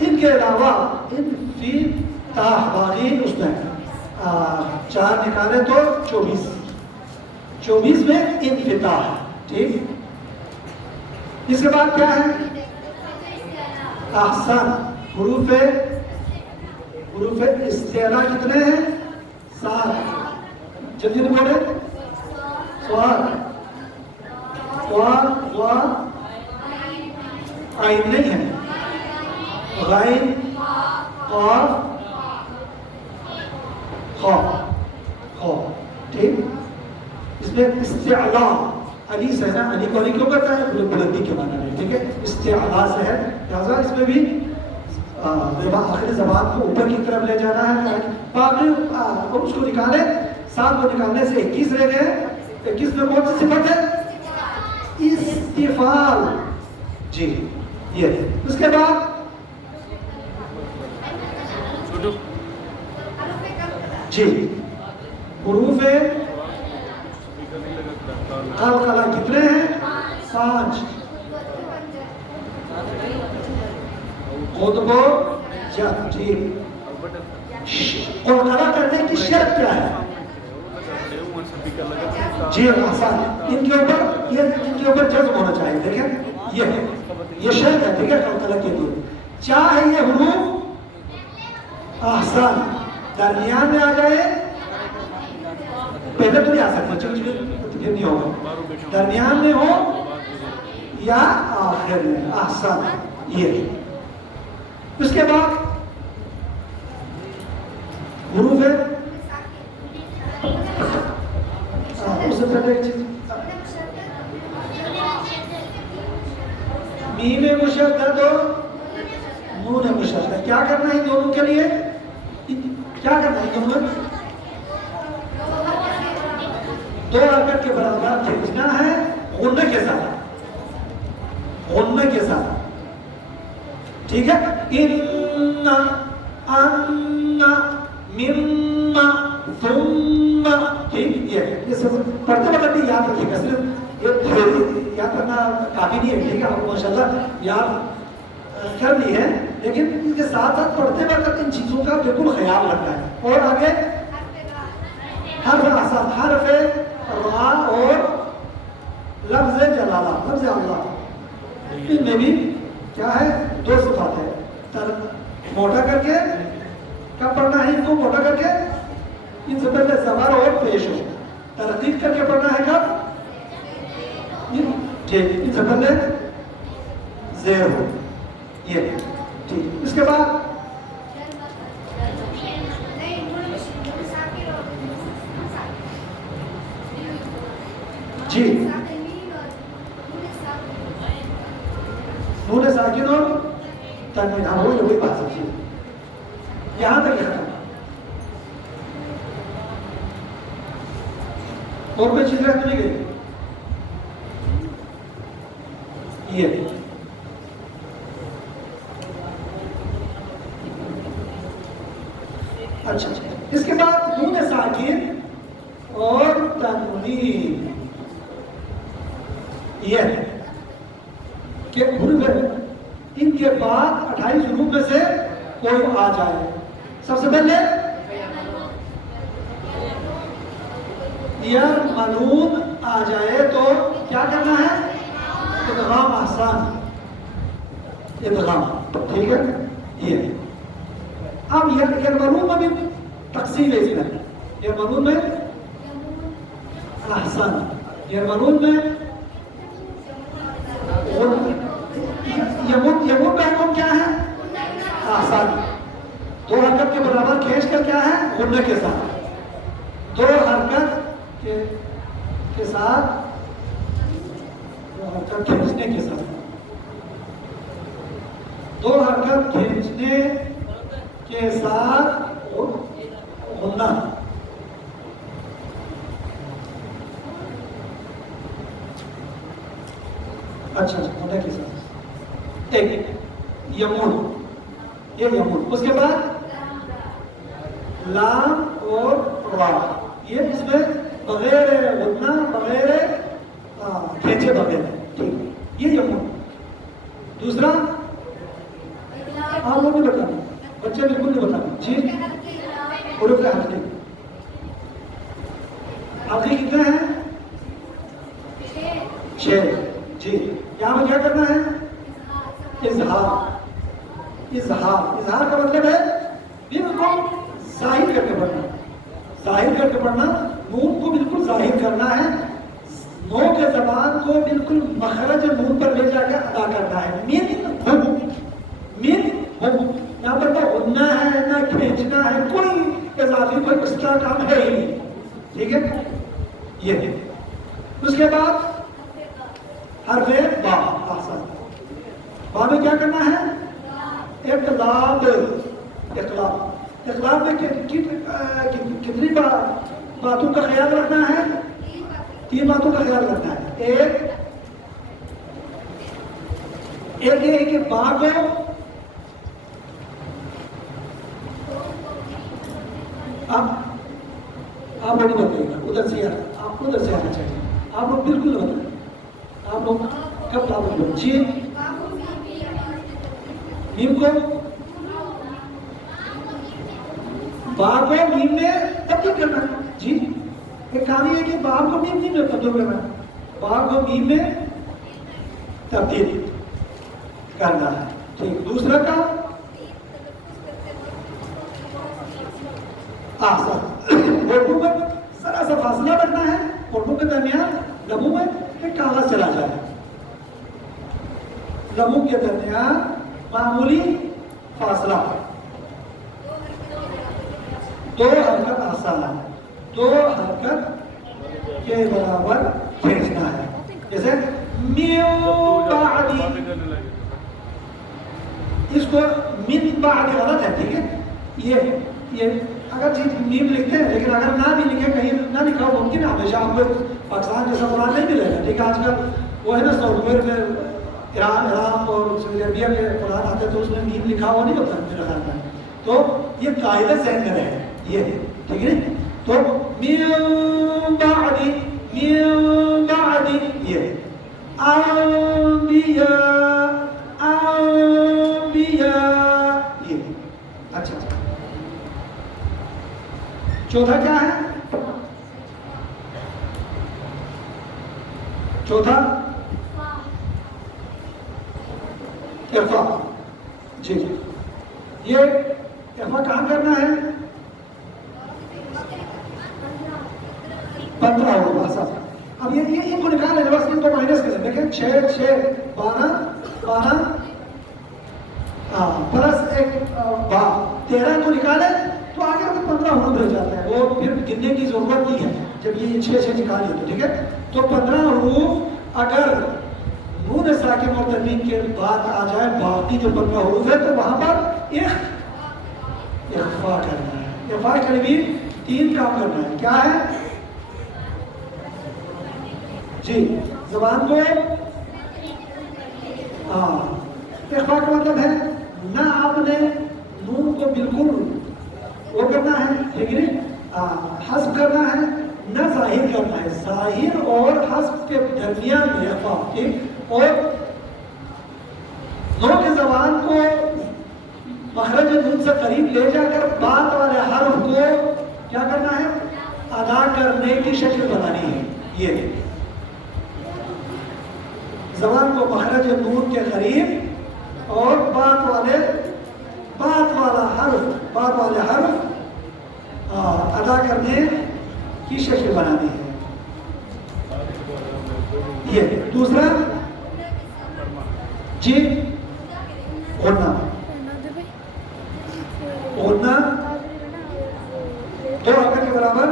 ان کے علاوہ انفتاح باقی اس میں 4 نکالے تو 24 میں انفتاح. ٹھیک. اس کے بعد کیا ہے؟ احسن. حروف استعلا کتنے ہیں؟ 7. جلدی نہیں بولے. سوال آئین نہیں ہے. غین قاف خا. ٹھیک. اس میں استعلا علی سے ہے نا. علی کو علی کیوں کرتا ہے؟ بلندی کے معنی میں. ٹھیک ہے. استعلا سے ہے. لہٰذا اس میں بھی آخری زبان کو اوپر کی طرف لے جانا ہے. باقی اس کو نکالے. 7 کو نکالنے سے 21 رہ گئے. 21 میں کون سی صفت ہے؟ استفال. جی یہ. اس کے بعد جی حروف قلقلہ کتنے ہیں؟ 5. قطب و جد. ٹھیک. قلقلہ کرنے کی شرط کیا ہے؟ جی آسان. ان کے اوپر جذب ہونا چاہیے. دیکھیں یہ شرط ہے. ٹھیک ہے. قلقلہ کے لیے چاہے یہ حروف آسان درمیان میں آ جائے. پہلے تو نہیں آ سکتا. پھر نہیں ہوگا. درمیان میں ہو یا آخر میں. آسان. یہ. اس کے بعد حروف ہے. اس سے پہلے ایک چیز میم مشدد اور نون مشدد. کیا کرنا ہے دونوں کے لیے؟ کیا کرنا ہے دونوں میں؟ 2 حرکت کے برابر کھینچنا ہے غنہ کے ساتھ. غنہ کے ساتھ. ٹھیک ہے. ان ان مم ثم. ٹھیک. یہ سب پڑھتے وقت بھی یاد رکھیے گا. صرف یہ یاد کرنا کافی نہیں ہے. ٹھیک ہے. آپ کو ماشاءاللہ یاد کر لی ہے, لیکن ان کے ساتھ ساتھ پڑھتے وقت ان چیزوں کا بالکل خیال رکھنا ہے. اور آگے حرف آسان. حرف را اور لفظ جلالہ. لفظ اللہ. ان میں بھی کیا ہے؟ 2 صفات ہے. موٹا کر کے کب پڑھنا ہے؟ ان کو موٹا کر کے ان سے پہلے زبر اور پیش ہو. ترقیق کر کے پڑھنا ہے کب؟ ٹھیک. ان سے پہلے زیر ہو. یہ ٹھیک. اس کے بعد جی نون ساکن اور تنوین. ہاں وہی بات ہے. یہاں تک ختم. اور کوئی چیز رہ تو نہیں گئی. یہ اچھا. اس کے بعد نون ساکن اور تنوین. یہ ہے کہ حروف ان کے بعد 28 حروف میں سے کوئی آ جائے. سب سے پہلے یرملون آ جائے تو کیا کرنا ہے؟ ادغام. آسان. ادغام. ٹھیک ہے. یہ اب یرملون میں بھی تقسیم ہے. اس میں یرملون میں احسن. یرملون میں یمون کا حکم کیا ہے؟ آسان. 2 حرکت کے برابر کھینچ کر کیا ہے؟ غنہ کے ساتھ. 2 حرکت کے ساتھ 2 حرکت کھینچنے کے ساتھ 2 حرکت کھینچنے کے ساتھ غنہ. اچھا غنہ کے ساتھ. ایک یمون. یہ یمون. اس کے بعد لام اور را. یہ اس میں بغیر غنہ بغیر کھینچے بغیر. ٹھیک. یہ یمون. دوسرا آپ لوگ نہیں بتانا، بچے بالکل نہیں بتانا جی. حروف حلقی حلقی کتنے ہیں؟ 6 جی. یہاں میں کیا کرنا ہے؟ اظہار. اظہار کا مطلب ہے بالکل ظاہر کر کے پڑھنا. ظاہر کر کے پڑھنا، نون کو بالکل ظاہر کرنا ہے، نو کے زبان کو بالکل مخرج نون پر لے جا کے ادا کرنا ہے. یہاں پر نہ غنہ ہے نہ کھینچنا ہے، کوئی اضافی کوئی ایکسٹرا کام ہے ہی نہیں. ٹھیک ہے، یہ ہے. اس کے بعد حرف با. با میں کیا کرنا ہے؟ اقلاب. اقلاب میں کتنی باتوں کا خیال رکھنا ہے؟ 3 باتوں کا خیال رکھنا ہے. ایک یہ ہے کہ با کو آپ لوگ بتائیے گا، ادھر سے آپ کو ادھر سے آنا چاہیے. آپ لوگ بالکل بتائیں آپ لوگ کب لابد لوگ جی. میم کو با کو میم میں تبدیل کرنا ہے جی. ایک کام یہ ہے کہ با کو میم میں تبدیل کرنا ہے، با کو میم میں تبدیل کرنا ہے. ٹھیک. دوسرا کام اردو میں ذرا سا فاصلہ رکھنا ہے. اردو کے درمیان لبوں میں ایک کاغذ چلا جائے، لبوں کے درمیان معمولی فاصلہ. 2 حرکت آسان ہے، 2 حرکت کے برابر کھینچنا ہے. جیسے من بعد، اس کو من بعد غلط ہے. ٹھیک ہے، یہ اگر چیز میم لکھتے ہیں لیکن اگر نہ بھی لکھے، کہیں نہ لکھا ہو، ممکن ہے ہمیشہ آپ کو پاکستان جیسا قرآن نہیں ملے گا. ٹھیک ہے، آج کل وہ ہے نا سافٹ ویئر میں ایران اور سعودی عربیہ کے قرآن آتے تو اس میں میم لکھا ہوا نہیں ہوتا میرے خیال میں. تو یہ قاعدہ ذہن میں رہے یہ ہے. ٹھیک ہے، تو من بعد یہ انبیاء یہ. اچھا، چوتھا کیا ہے؟ چوتھا ارفا جی. یہ ارفا کہاں کرنا ہے؟ 15 ہوگا صاحب. اب یہ ان کو نکال لیں، بس ان کو مائنس کریں. دیکھیں 6 6 12 پلس 1 13 کو نکالیں تو آگے 15 حروف رہ جاتے ہیں. وہ پھر گننے کی ضرورت نہیں ہے جب یہ 6 نکالیے تو. ٹھیک ہے، تو 15 حروف اگر نون ساکن اور تنوین کے بعد آ جائے، باقی جو 15 حروف ہے تو وہاں پر اخفا کرنا ہے. اخفا کے لیے 3 کام کرنا ہے. کیا ہے جی؟ زبان کو اخفا کا مطلب ہے نہ آپ نے نون کو بالکل وہ کرنا ہے، لیکن حذف کرنا ہے، نہ ظاہر کرنا ہے. ظاہر اور حذف کے درمیان میں اخفا. ٹھیک، اور نو کی زبان کو مخرج نون سے قریب لے جا کر بات والے حرف کو کیا کرنا ہے؟ ادا کرنے کی شکل بنانی ہے. یہ زبان کو مخرج نون کے قریب اور بات والے حرف ادا کرنے کی شکل بنانی ہے. یہ دوسرا جی غنہ. غنہ 2 حرکت کے برابر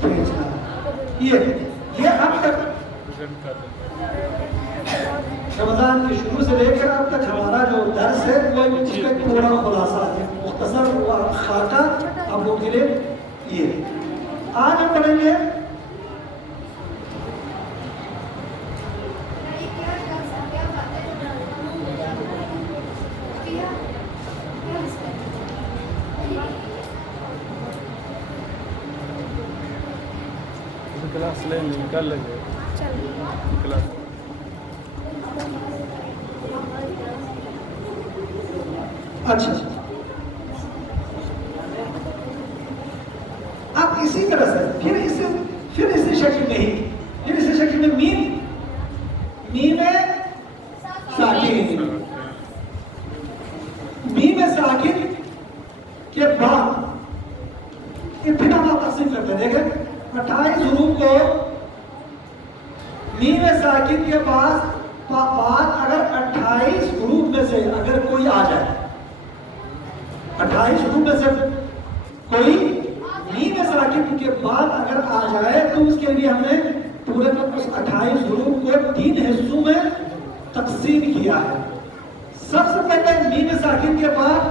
کھینچنا. یہ اب تک رمضان کے شروع سے لے کر اب تک ہمارا جو درس ہے وہ اس کا پورا خلاصہ ہے، مختصر خاکہ آپ لوگوں کے لیے. یہ آج ہم پڑھیں گے کلاس لیں گے، نکال لیں گے کلاس. اچھا اب اسی طرح سے پھر اسی شکل میں ہی پھر اسی شکل میں میم ساکن کے بعد پھر ہم تقسیم کرتے ہیں. دیکھیں 28 حروف کو میم ساکن کے بعد اگر 28 حروف میں سے اگر کوئی آ جائے 28 حروف میں سے کوئی میم ساکن کے بعد اگر آ جائے تو اس کے لیے ہم نے پورے 28 حروف کو 3 حصوں میں تقسیم کیا ہے. سب سے پہلے میم ساکن کے بعد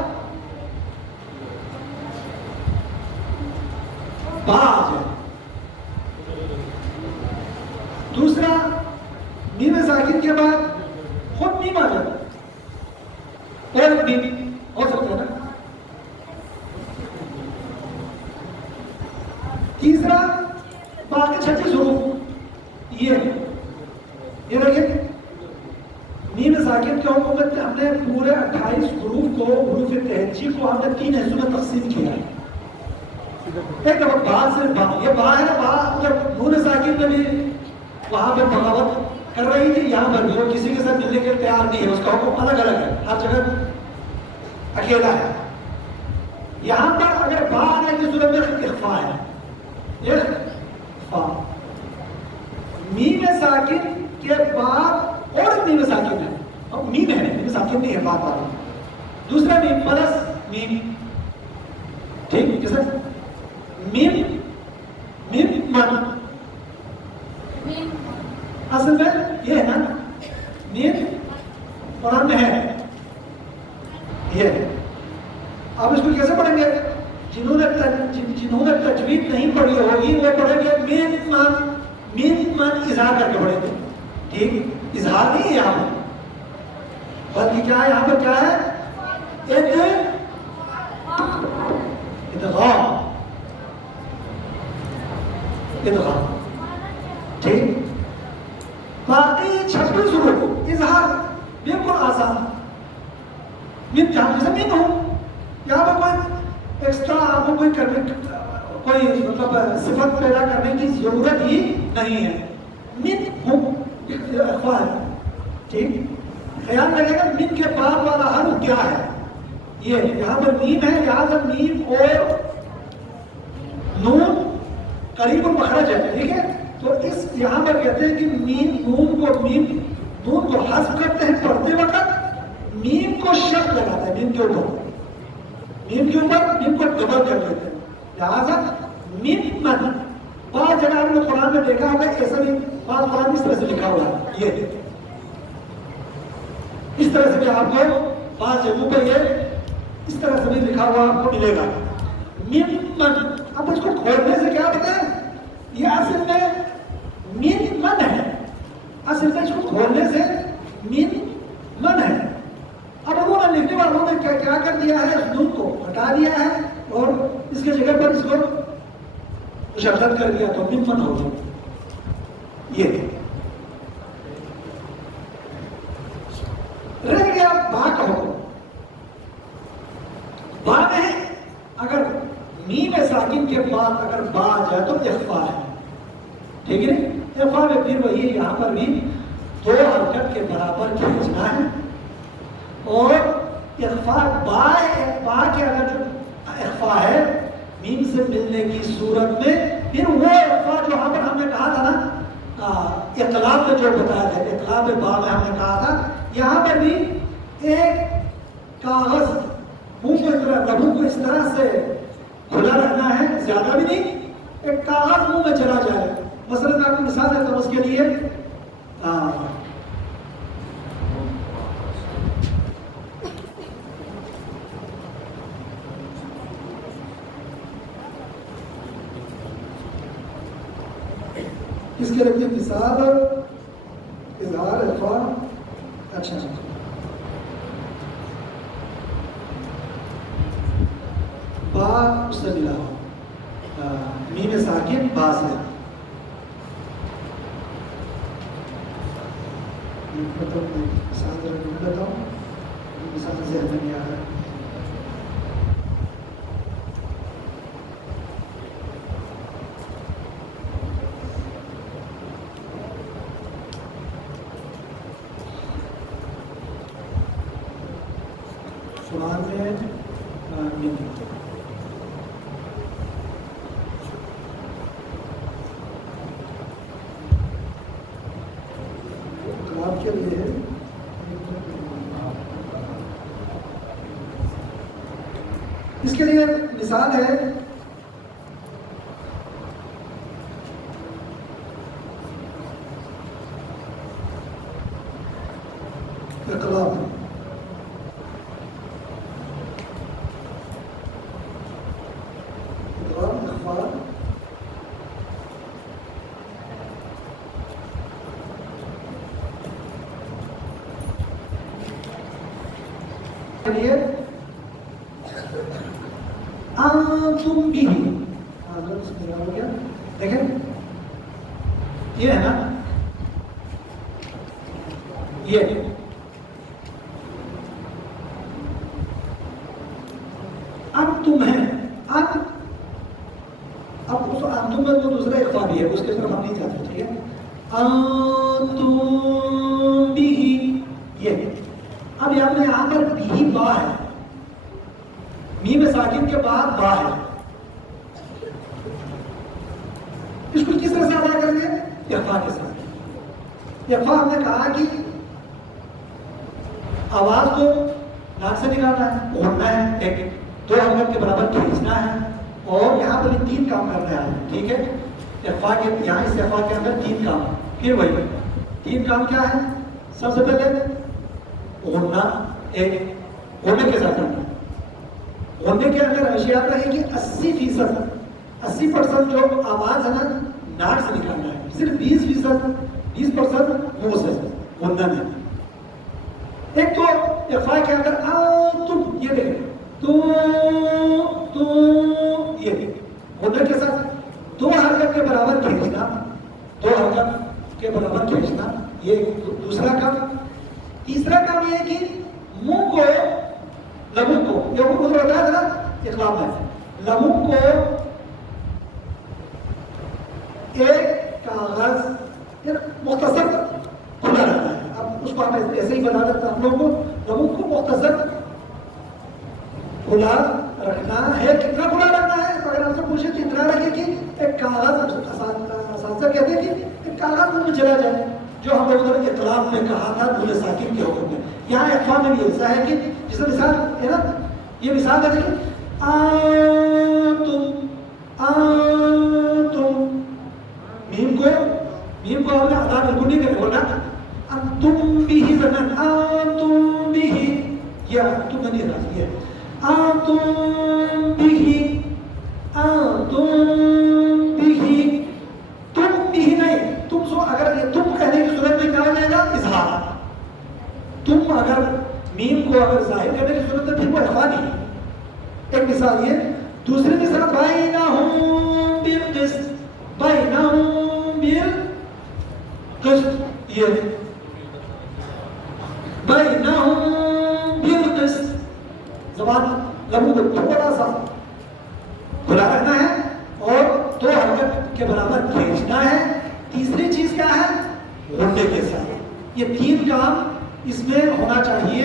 با آ جائے. دوسرا میم ساکن کے بعد خود میم آ جائے اور میم ہو سکتا ہے نا. تیسرا باقی 36 حروف یہ دیکھیں میم ساکن کے حکم میں ہم نے پورے 28 حروف کو حروف تہجی کو ہم نے 3 حصوں میں تقسیم کیا ہے. ایک دفعہ با صرف با یہ با ہے نا با جب نون ساکن میں بھی وہاں پہ بغاوت کر رہی تھی یہاں پر بھی وہ کسی کے ساتھ ملنے کے تیار نہیں ہے. اس کا حکم الگ الگ ہے ہر جگہ اکیلا ہے. یہاں پر اگر با آنے کی صورت میں اخفا ہے میم ساکن کے بعد اور میم ساکن ہے اب میم ہے میم ساکن نہیں ہے بات آ رہی. دوسرا میم پلس میم ٹھیک کس میم من اصل میں یہ ہے نا میم قرآن میں ہے یہ. اب اس کو کیسے پڑھیں گے؟ جنہوں نے تجوید نہیں پڑھی ہوگی وہ پڑھیں گے میم من اظہار کر کے پڑھیں گے. ٹھیک اظہار نہیں ہے یہاں پر بلکہ کیا ہے یہاں پر کیا ہے ادغام. ٹھیک باقی 26 حروف اظہار بالکل آسان. من جہاں جیسے من ہوں یہاں پر کوئی ایکسٹرا آپ کو کوئی مطلب صفت پیدا کرنے کی ضرورت ہی نہیں ہے. من ہوں اخوا ہے. ٹھیک خیال رکھے گا من کے بعد والا حرف کیا ہے. یہ یہاں پر میم ہے یہاں پر میم اور نون قریب المخرج ہے. ٹھیک ہے تو اس یہاں پر کہتے ہیں کہ میم نون کو حذف کرتے ہیں پڑھتے وقت میم کو شد لگاتے ہیں میم کے اوپر میم کو ڈبل کر لیتے ہیں. لہٰذا میم من بعض جگہ آپ نے قرآن میں دیکھا ہوگا ایسا بھی بعض قرآن اس طرح سے لکھا ہوا ہے. یہ اس طرح سے بھی آپ کو بعض جگہوں پہ یہ اس طرح سے بھی لکھا ہوا آپ کو ملے گا میم من. اب اس کو کھولنے سے کیا پتا ہے یہ اصل میں میم من ہے. اصل میں اس کو کھولنے سے میم من ہے. اب انہوں نے لکھنے والوں نے کیا کر دیا ہے اس نون کو ہٹا دیا ہے اور اس کے جگہ پر اس کو مشدد کر دیا تو میم من ہو گیا. یہ رہ گیا با کا حکم. با میں اگر میم ساکن کے بعد اگر با آ جائے تو اخفا ہے. ٹھیک ہے اخفا میں پھر وہی یہاں پر بھی 2 حرکت کے برابر کھینچنا ہے اور اخفا با کے اگر جو اخفا ہے میم سے ملنے کی صورت میں پھر وہ اخفا جو یہاں پر ہم نے کہا تھا نا اقلاب میں جو بتایا تھا اقلاب با میں ہم نے کہا تھا یہاں پر بھی ایک کاغذ منہ کو اس طرح لبوں کو اس طرح سے کھلا رکھنا ہے زیادہ بھی نہیں. ایک کاغذ منہ میں چلا جائے. مثلا میں آپ کو مثال دیتا ہوں اس کے لیے اس کے لیے مثال اظہار اخفا. اچھا با اس سے ملا میم ساکن با سے مثال ذہن میں نہیں آ رہا ہے. قرآن میں نہیں ملتے. آپ کے لیے اس کے لیے مثال ہے اقلام. اخبار کے لیے تم بھی ہو گیا. دیکھیں یہ ہے نا, یہ اب تم ہے, اب اس تم میں تو دوسرا اخفا بھی ہے, اس کے طرف ہم نہیں جاتے. ٹھیک ہے, تم بھی یہ. اب یہاں پر بھی با ہے, میم ساکن کے بعد با ہے. اس کو کس طرح سے ادا کریں گے؟ اخفا کے ساتھ. اخفا ہم نے کہا کہ آواز کو ناک سے نکالنا ہے, اوڑھنا ہے, ایک دو حرکت کے برابر کھینچنا ہے, اور یہاں پر تین کام کرنے ہیں. ٹھیک ہے, اخفا کے یہاں اس اخفا کے اندر تین کام. پھر وہی تین کام کیا ہے؟ سب سے پہلے اوڑھنا, ایک اوڑھنے کے ساتھ کرنا. اوڑھنے کے اندر اشیاء رہے کہ 80% جو آواز ہے نا ناک سے نکالنا ہے, صرف 20% منہ سے اوڑھنا میں. ایک تو اخفا کے اندر تم, یہ دیکھیں تو یہ اوڑھنے کے ساتھ دو حرکت کے برابر کھینچنا, دو حرکت کے برابر کھینچنا, یہ دوسرا کام. تیسرا کام یہ ہے کہ منہ کو, لبوں کو, یہ ادھر بتایا تھا نا اقلام میں, لبوں کو ایک کاغذ مختصر کھلا رہتا ہے. اب اس کو ہم ایسے ہی بنا دیتے ہیں, ہم لوگوں کو لبوں کو مختصر کھلا رکھنا ہے. کتنا کھلا رکھنا ہے؟ اگر آپ سے پوچھیں تو اتنا رکھے کہ ایک کاغذ, اساتذہ کہتے ہیں کہ ایک کاغذ منہ میں چلا جائے, جو ہم لوگ ادھر اقلام میں کہا تھا نون ساکن کے حکم میں. یہاں اخفا میں بھی ایسا ہے کہ جس میں مثال ہے نا, یہ مثال ہے کہ تم میم کو ہم نے ادا بالکل نہیں کرے ہونا. تم بھی ہی زمین, تم بھی ہی, یہ تم نہیں راضی ہے. تم بھی ہی, تم بھی نہیں. تم سو اگر یہ تم کہنے کی صورت میں کیا ہو جائے گا؟ اظہار. تم اگر میم کو اگر ظاہر کرنے کی صورت ہے پھر وہ اخفا نہیں. ایک مثال یہ. دوسری مثال بینہم بالقسط, بینہم بالقسط, یہ بینہم بالقسط. زبان لبوں کو تھوڑا سا کھلا رکھنا ہے اور دو حرکت کے برابر کھینچنا ہے. تیسری چیز کیا ہے؟ اوڑھنے کے ساتھ. یہ تین کام اس میں ہونا چاہیے.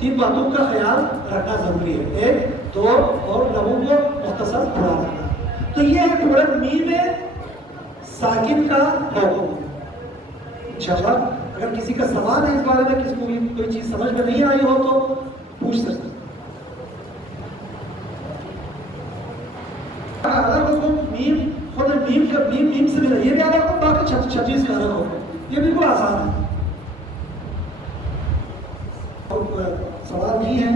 تین باتوں کا خیال رکھنا ضروری ہے. ایک, دو, اور لبوں کو مختصر کھلا رکھنا. تو یہ ہے پورا میم ساکن کا حکم. انشاءاللہ اگر کسی کا سوال ہے اس بارے میں, کسی کو کوئی چیز سمجھ میں نہیں آئی ہو تو پوچھ سکتے. میم خود میم کا میم سے ملا, یہ بھی آدھا کو باقی 26 کا الگ ہو, یہ بالکل آسان ہے. سوال نہیں ہے.